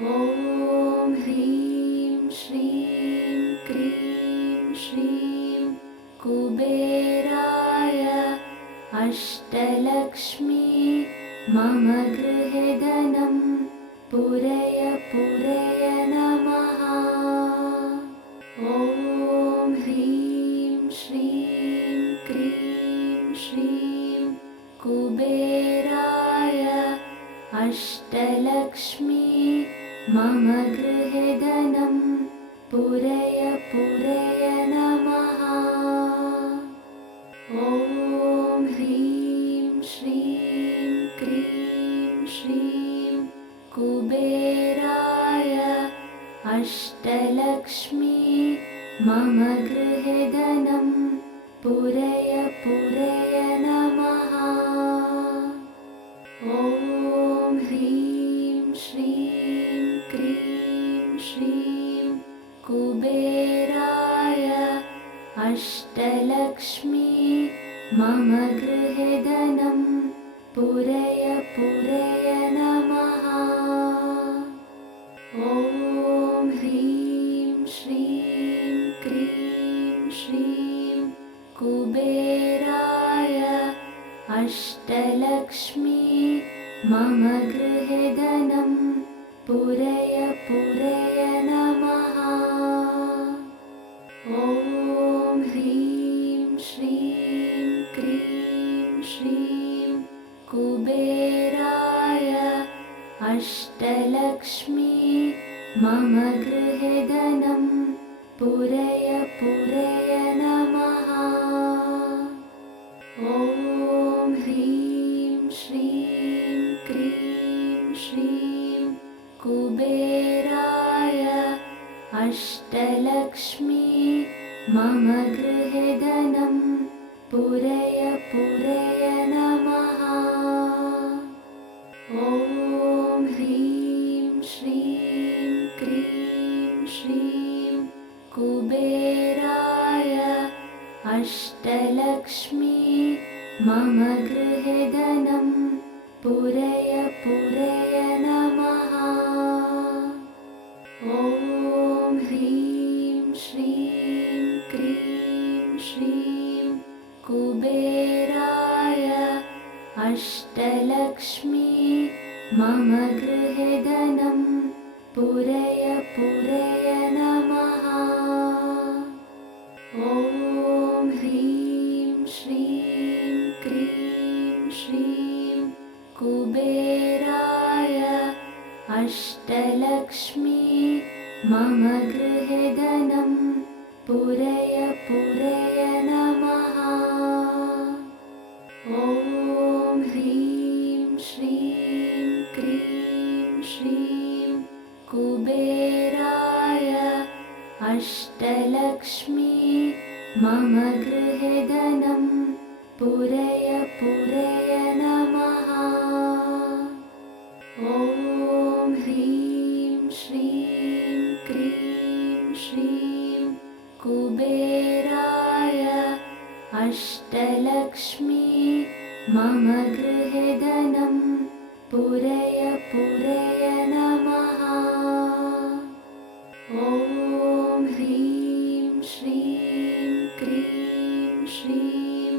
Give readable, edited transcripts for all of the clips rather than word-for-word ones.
ॐ ह्रीं श्रीं क्रीं श्रीं कुबेराय अष्टलक्ष्मी मम गृहे धनं पूरय पूरय नमः। ॐ ह्रीं श्रीं क्रीं श्रीं कुबेराय अष्टलक्ष्मी मम गृहे धनं पूरय पूरय नमः। ॐ ह्रीं श्रीं क्रीं श्रीं कुबेराय अष्टलक्ष्मी मम गृहे धनं पूरय पूरय नमः। ॐ ह्रीं श्रीं क्रीं श्रीं कुबेराय अष्टलक्ष्मी मम गृहे धनं पूरय पूरय नमः। ॐ ह्रीं श्रीं क्रीं श्रीं कुबेराय अष्टलक्ष्मी मम गृहे धनं पूरय पूरय नमः। ॐ ह्रीं श्रीं क्रीं श्रीं कुबेराय अष्टलक्ष्मी मम गृहे धनं पूरय पूरय नमः। ॐ ह्रीं श्रीं क्रीं श्रीं कुबेराय अष्टलक्ष्मी मम गृहे धनं पूरय पूरय नमः। ॐ ह्रीं श्रीं क्रीं श्रीं कुबेराय अष्टलक्ष्मी मम गृहे धनं पूरय पूरय नमः। ॐ ह्रीं श्रीं क्रीं श्रीं कुबेराय अष्टलक्ष्मी मम गृहे धनं पूरय पूरय नमः। ॐ ह्रीं श्रीं क्रीं श्रीं कुबेराय अष्टलक्ष्मी मम गृहे धनं पूरय पूरय नमः। ॐ ह्रीं श्रीं क्रीं श्रीं कुबेराय अष्टलक्ष्मी मम गृहे धनं पूरय पूरय नमः। ॐ ह्रीं श्रीं क्रीं श्रीं कुबेराय अष्टलक्ष्मी मम गृहे धनं पूरय पूरय नमः। ॐ ह्रीं श्रीं क्रीं श्रीं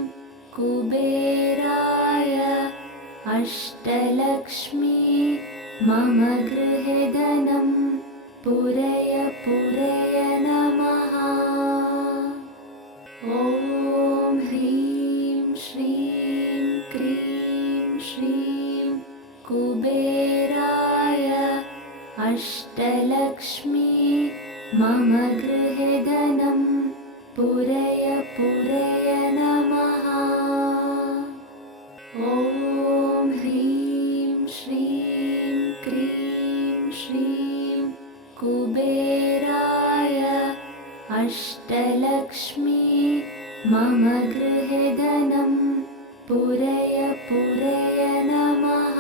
कुबेराय अष्टलक्ष्मी मम गृहे धनं पूरय पूरय नमः। ॐ ह्रीं श्रीं क्रीं श्रीं कुबेराय अष्टलक्ष्मी मम गृहे धनं पूरय पूरय नमः। ॐ ह्रीं श्रीं क्रीं श्रीं कुबेराय अष्टलक्ष्मी मम गृहे धनं पूरय पूरय नमः।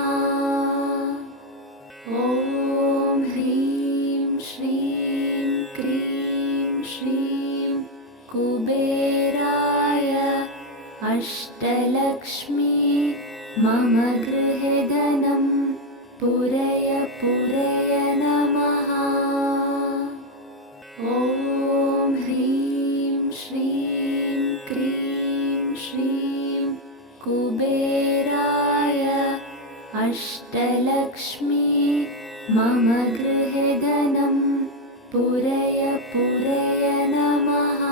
ॐ ह्रीं श्रीं क्रीं श्रीं कुबेराय अष्टलक्ष्मी मम गृहे धनं पूरय पूरय नमः। मम गृहे धनं पूरय पूरय नमः।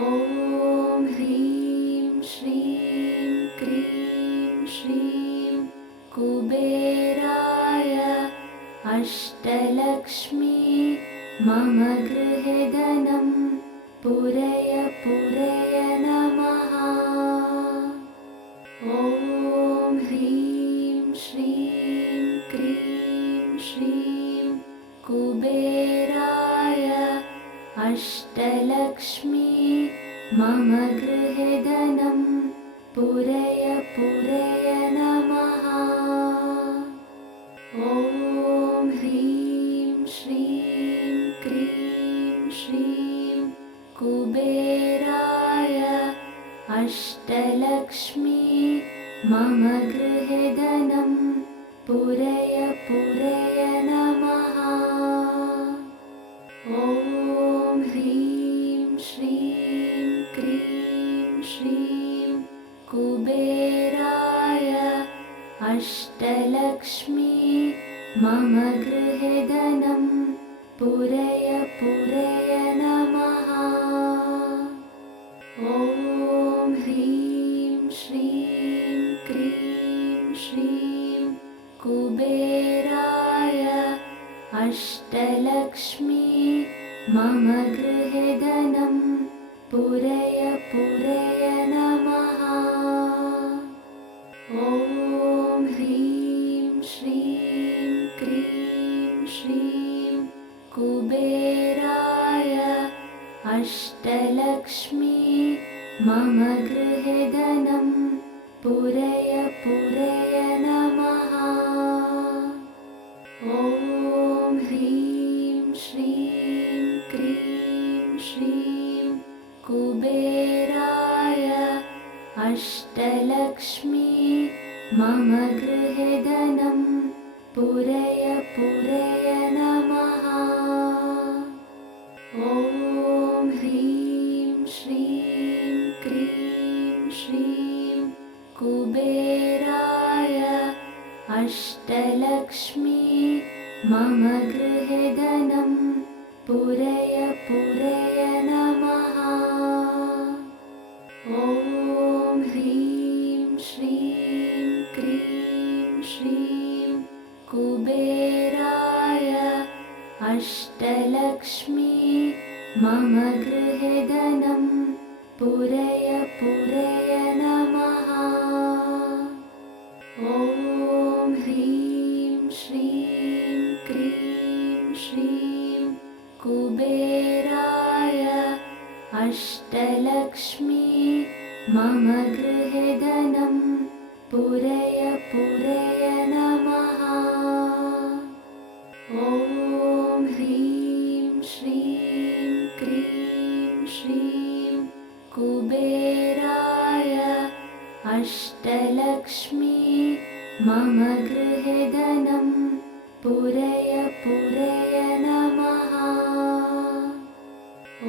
ॐ ह्रीं श्रीं क्रीं श्रीं कुबेराय अष्टलक्ष्मी मम गृहे धनं पूरय पूरय नमः। ॐ ह्रीं श्रीं क्रीं श्रीं कुबेराय अष्टलक्ष्मी मम गृहे धनं पूरय पूरय नमः। ॐ ह्रीं श्रीं क्रीं श्रीं कुबेराय अष्टलक्ष्मी मम गृहे धनं पूरय पूरय नमः। ॐ ह्रीं श्रीं क्रीं श्रीं कुबेराय अष्टलक्ष्मी मम गृहे धनं पूरय पूरय नमः। ॐ ह्रीं श्रीं क्रीं श्रीं कुबेराय अष्टलक्ष्मी मम गृहे धनं पूरय पूरय नमः। ॐ ह्रीं श्रीं क्रीं श्रीं कुबेराय अष्टलक्ष्मी मम गृहे धनं पूरय पूरय नमः। ॐ ह्रीं श्रीं क्रीं श्रीं कुबेराय अष्टलक्ष्मी मम गृहे धनं पूरय पूरय नमः। ॐ ह्रीं श्रीं क्रीं श्रीं कुबेराय अष्टलक्ष्मी मम गृहे धनं पूरय पूरय नमः। ॐ ह्रीं श्रीं क्रीं श्रीं कुबेराय अष्टलक्ष्मी मम गृहे धनं पूरय पूरय नमः। ॐ ह्रीं श्रीं क्रीं श्रीं कुबेराय अष्टलक्ष्मी मम गृहे धनं पूरय पूरय नमः। ॐ ह्रीं श्रीं क्रीं श्रीं कुबेराय अष्टलक्ष्मी मम गृहे धनं पूरय पूरय नमः।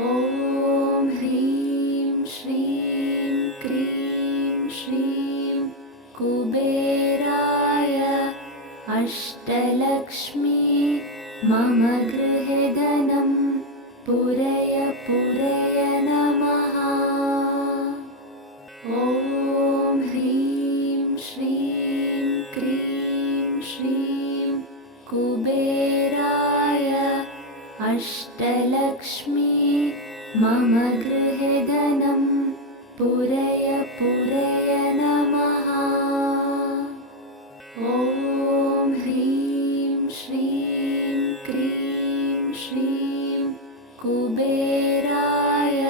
ॐ ह्रीं श्रीं क्रीं श्रीं कुबेराय अष्टलक्ष्मी मम गृहे धनं पूरय पूरय नमः। ॐ ह्रीं श्रीं क्रीं श्रीं कुबेराय अष्टलक्ष्मी मम गृहे धनं पूरय पूरय नमः। ॐ ह्रीं श्रीं क्रीं श्रीं कुबेराय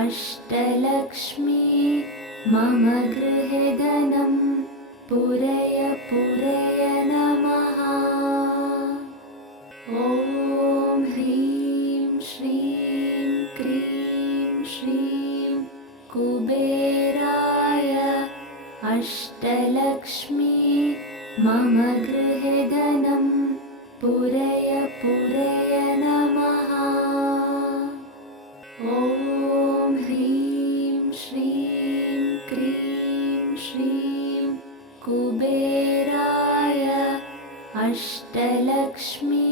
अष्टलक्ष्मी मम गृहे धनं पूरय पूरय नमः। ॐ ह्रीं श्रीं क्रीं श्रीं कुबेराय अष्टलक्ष्मी मम गृहे धनं पूरय पूरय नमः। ॐ ह्रीं श्रीं क्रीं श्रीं कुबेराय अष्टलक्ष्मी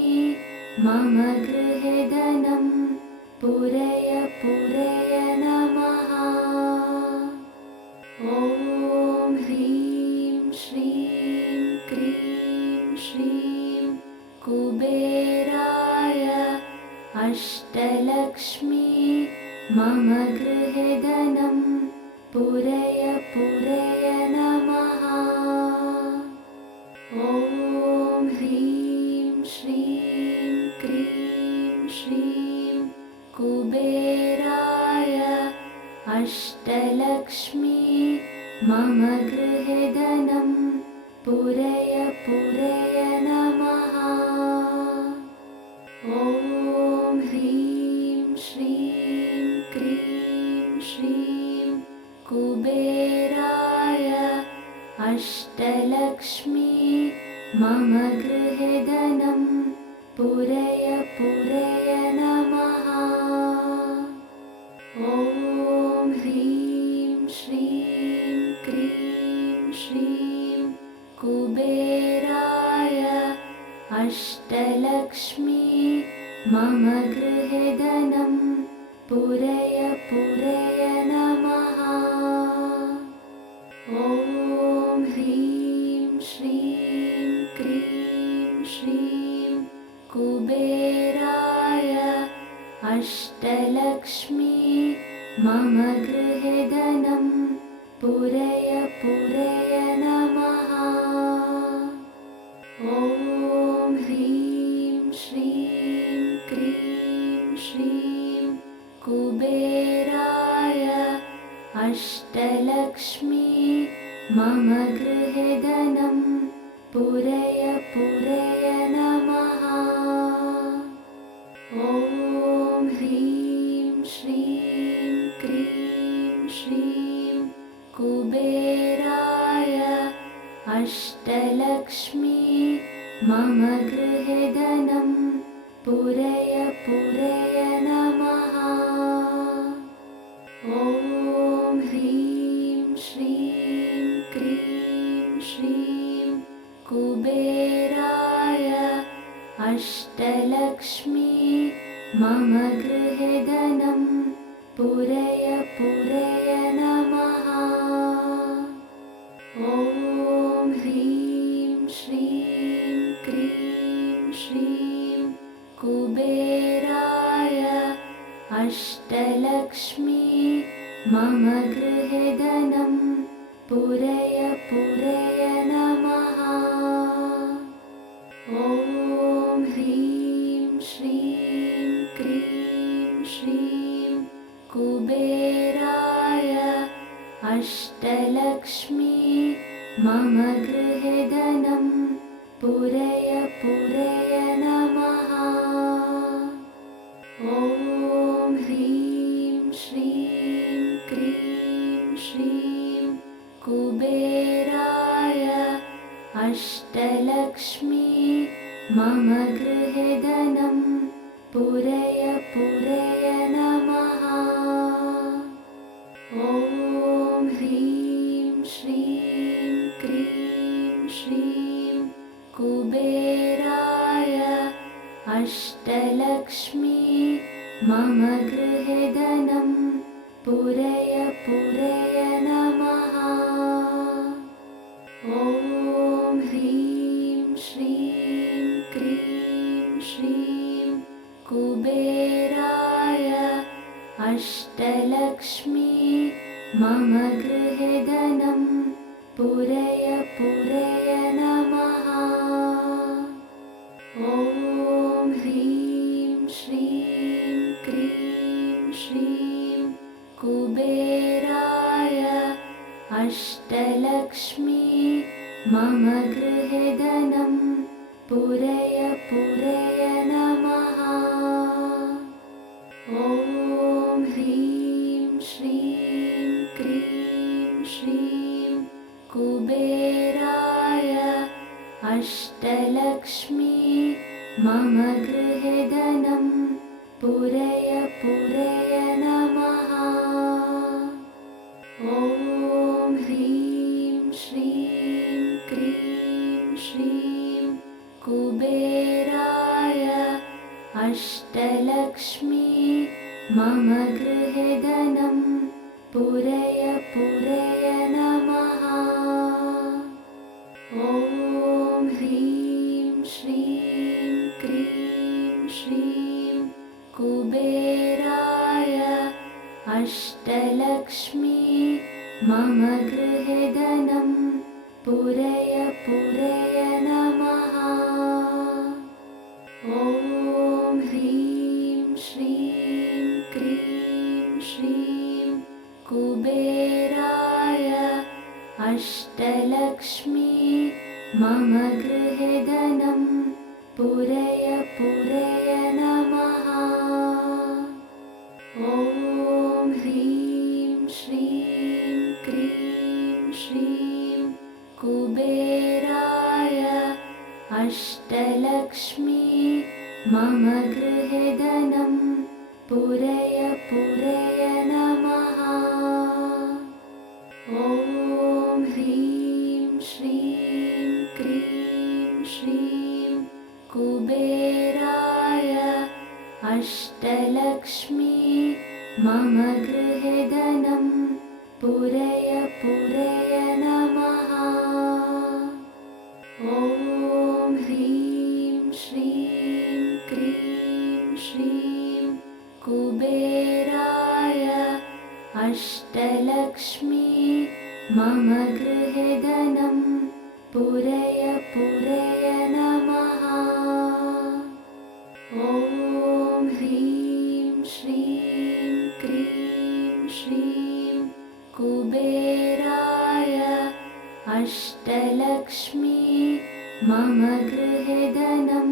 मम गृहे धनं पूरय पूरय नमः। ॐ ह्रीं श्रीं क्रीं श्रीं कुबेराय अष्टलक्ष्मी मम गृहे धनं पूरय पूरय नमः। ॐ ह्रीं श्रीं क्रीं श्रीं कुबेराय अष्टलक्ष्मी मम गृहे धनं पूरय पूरय नमः। ॐ ह्रीं श्रीं क्रीं श्रीं कुबेराय अष्टलक्ष्मी मम गृहे धनं पूरय पूरय नमः। ॐ ह्रीं श्रीं क्रीं श्रीं कुबेराय अष्टलक्ष्मी मम गृहे धनं पूरय पूरय नमः। ॐ ह्रीं श्रीं क्रीं श्रीं कुबेराय अष्टलक्ष्मी मम गृहे धनं पूरय पूरय नमः। ॐ ह्रीं श्रीं क्रीं श्रीं कुबेराय अष्टलक्ष्मी मम गृहे धनं पूरय पूरय नमः। ॐ ह्रीं श्रीं क्रीं श्रीं कुबेराय अष्टलक्ष्मी मम गृहे धनं पूरय पूरय नमः। ॐ ह्रीं श्रीं क्रीं श्रीं कुबेराय अष्टलक्ष्मी मम गृहे धनं पूरय पूरय नमः। ॐ ह्रीं श्रीं क्रीं श्रीं कुबेराय अष्टलक्ष्मी मम गृहे धनं पूरय पूरय नमः। ॐ ह्रीं श्रीं क्रीं श्रीं कुबेराय अष्टलक्ष्मी मम गृहे धनं पूरय पूरय नमः। ॐ ह्रीं श्रीं क्रीं श्रीं कुबेराय अष्टलक्ष्मी मम गृहे धनं पूरय पूरय नमः। ॐ ह्रीं श्रीं क्रीं श्रीं कुबेराय अष्टलक्ष्मी मम गृहे धनं पूरय पूरय नमः। ॐ ह्रीं श्रीं क्रीं श्रीं कुबेराय अष्टलक्ष्मी मम गृहे धनं पूरय पूरय नमः। ॐ ह्रीं श्रीं क्रीं श्रीं कुबेराय अष्टलक्ष्मी मम गृहे धनं पूरय पूरय नमः। ॐ ह्रीं श्रीं क्रीं श्रीं कुबेराय अष्टलक्ष्मी मम गृहे धनं पूरय पूरय नमः। ॐ ह्रीं श्रीं क्रीं श्रीं कुबेराय अष्टलक्ष्मी मम गृहे धनं पूरय पूरय नमः। ॐ ह्रीं श्रीं क्रीं श्रीं कुबेराय अष्टलक्ष्मी मम गृहे धनं पूरय पूरय नमः। ॐ ह्रीं श्रीं क्रीं श्रीं कुबेराय अष्टलक्ष्मी मम गृहे धनं पूरय पूरय नमः। ॐ ह्रीं श्रीं क्रीं श्रीं कुबेराय अष्टलक्ष्मी मम गृहे धनं पूरय पूरय नमः। ॐ ह्रीं श्रीं क्रीं श्रीं कुबेराय अष्टलक्ष्मी मम गृहे धनं पूरय पूरय नमः। ॐ ह्रीं श्रीं क्रीं श्रीं कुबेराय अष्टलक्ष्मी मम गृहे धनं पूरय पूरय नमः। ॐ ह्रीं श्रीं क्रीं श्रीं कुबेराय अष्टलक्ष्मी मम गृहे धनं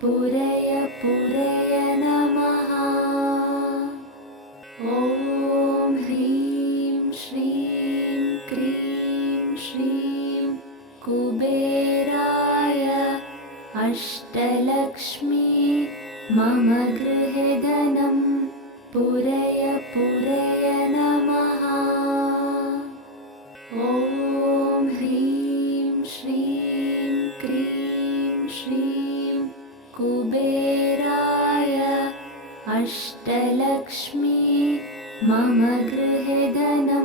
पूरय पूरय नमः। ॐ ह्रीं श्रीं क्रीं श्रीं कुबेराय अष्टलक्ष्मी मम गृहे धनं पूरय पूरय नमः। ॐ ह्रीं श्रीं क्रीं श्रीं कुबेराय अष्टलक्ष्मी मम गृहे धनं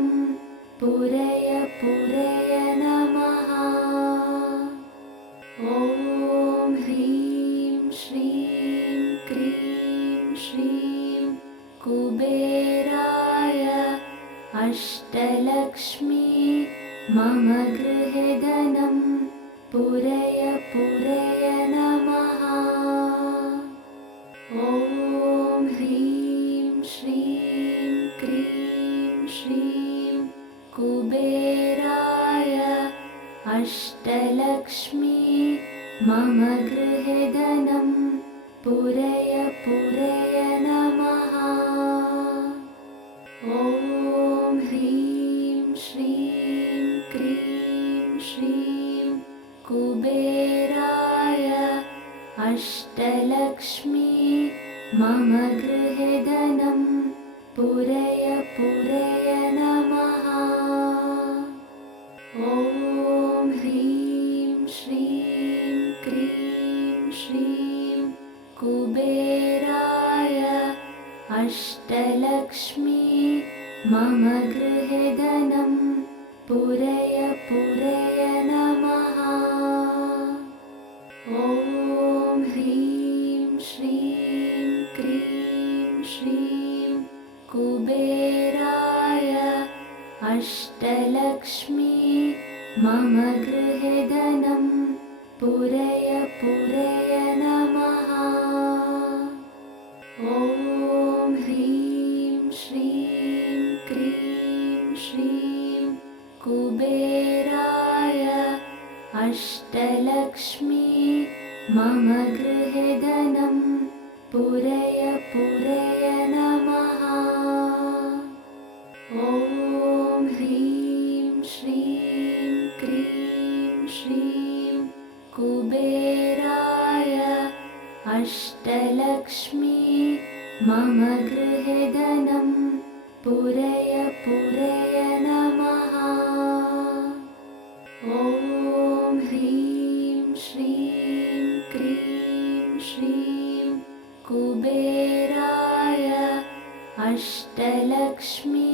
पूरय पूरय नमः। ॐ ह्रीं श्रीं क्रीं श्रीं कुबेराय अष्टलक्ष्मी मम गृहे धनं पूरय पूरय नमः। ॐ ह्रीं श्रीं क्रीं श्रीं कुबेराय अष्टलक्ष्मी मम गृहे धनं पूरय पूरय नमः। ॐ ह्रीं श्रीं क्रीं श्रीं कुबेराय अष्टलक्ष्मी मम गृहे धनं पूरय पूरय नमः। ॐ ह्रीं श्रीं क्रीं श्रीं कुबेराय अष्टलक्ष्मी मम गृहे धनं पूरय पूरय नमः। ॐ ह्रीं श्रीं क्रीं श्रीं कुबेराय अष्टलक्ष्मी मम गृहे धनं पूरय पूरय नमः। ॐ ह्रीं श्रीं क्रीं श्रीं कुबेराय अष्टलक्ष्मी मम गृहे धनं पूरय पूरय नमः। ॐ ह्रीं श्रीं क्रीं श्रीं कुबेराय अष्टलक्ष्मी मम गृहे धनं पूरय पूरय नमः। ॐ ह्रीं श्रीं कुबेराय अष्टलक्ष्मी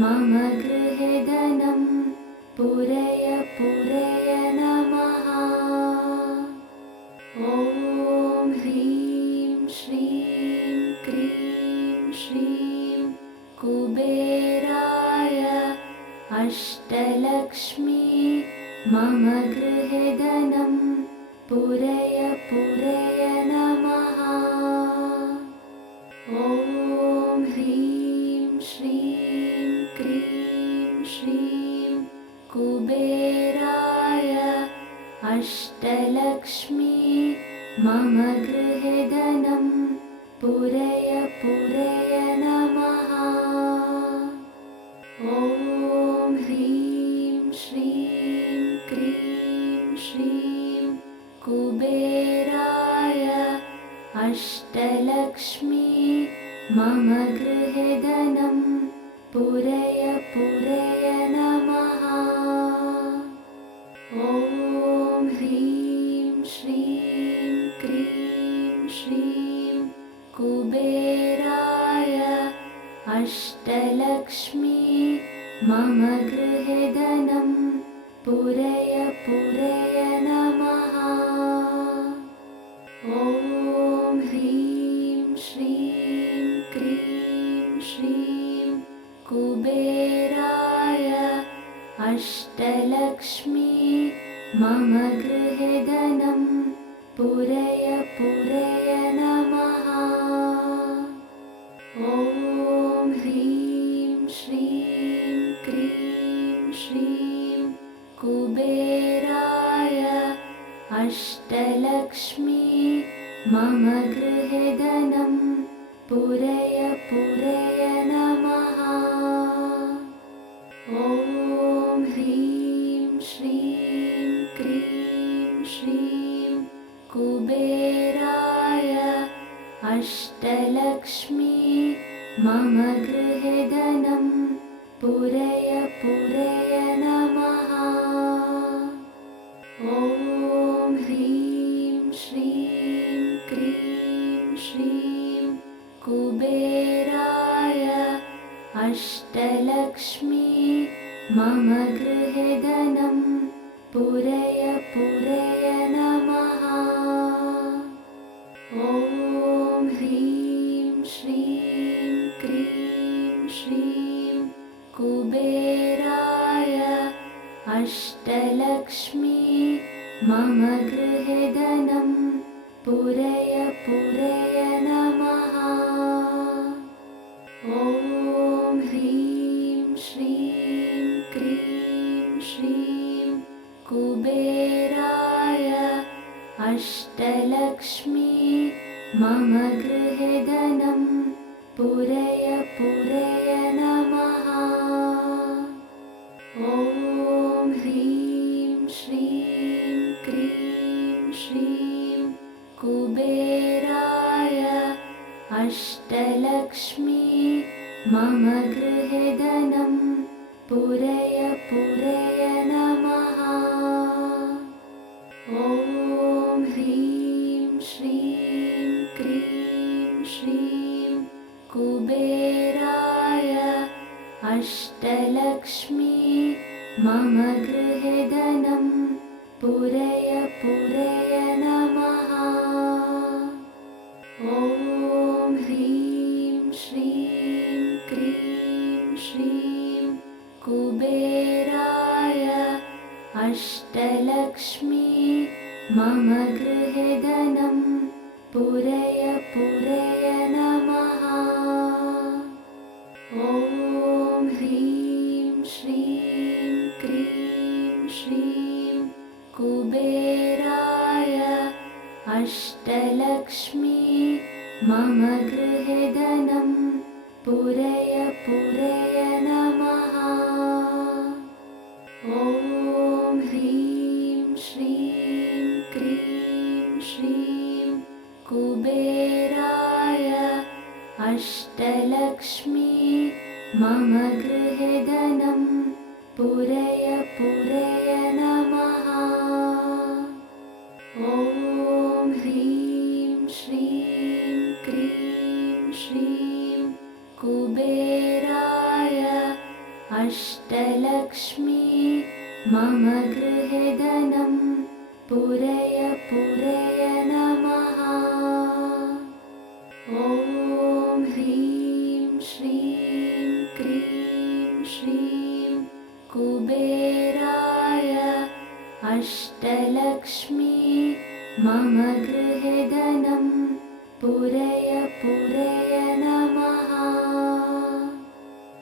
मम गृहे धनं पूरय पूरय नमः। ॐ ह्रीं श्रीं क्रीं श्रीं कुबेराय अष्टलक्ष्मी मम गृहे धनं पूरय पूरय नमः। ॐ ह्रीं श्रीं क्रीं श्रीं कुबेराय अष्टलक्ष्मी मम गृहे धनं पूरय पूरय नमः। ॐ ह्रीं श्रीं क्रीं श्रीं कुबेराय अष्टलक्ष्मी मम गृहे धनं पूरय पूरय नमः। ॐ ह्रीं श्रीं क्रीं श्रीं कुबेराय अष्टलक्ष्मी मम गृहे धनं पूरय पूरय नमः। ॐ ह्रीं श्रीं क्रीं श्रीं कुबेराय अष्टलक्ष्मी मम गृहे धनं पूरय पूरय नमः। ॐ ह्रीं श्रीं क्रीं श्रीं कुबेराय अष्टलक्ष्मी मम गृहे धनं पूरय पूरय नमः। ॐ ह्रीं श्रीं क्रीं श्रीं कुबेराय अष्टलक्ष्मी मम गृहे धनं पूरय पूरय नमः। ॐ ह्रीं श्रीं क्रीं श्रीं कुबेराय अष्टलक्ष्मी मम गृहे धनं पूरय पूरय नमः। ॐ ह्रीं श्रीं क्रीं श्रीं कुबेराय अष्टलक्ष्मी मम गृहे धनं पूरय पूरय नमः। ॐ ह्रीं श्रीं क्रीं श्रीं कुबेराय अष्टलक्ष्मी मम गृहे धनं पूरय पूरय नमः। ॐ ह्रीं श्रीं क्रीं श्रीं कुबेराय अष्टलक्ष्मी मम गृहे धनं पूरय पूरय नमः। ॐ ह्रीं श्रीं क्रीं श्रीं कुबेराय अष्टलक्ष्मी मम गृहे धनं पूरय पूरय नमः। ॐ ह्रीं श्रीं क्रीं श्रीं कुबेराय अष्टलक्ष्मी मम गृहे धनं पूरय पूरय नमः। ॐ ह्रीं श्रीं क्रीं श्रीं कुबेराय अष्टलक्ष्मी मम गृहे धनं पूरय पूरय नमः। ॐ ह्रीं श्रीं क्रीं श्रीं कुबेराय अष्टलक्ष्मी मम गृहे धनं पूरय पूरय नमः। ॐ ह्रीं श्रीं क्रीं मम गृहे धनं पूरय पूरय नमः। ॐ ह्रीं श्रीं क्रीं श्रीं कुबेराय अष्टलक्ष्मी मम गृहे धनं पूरय पूरय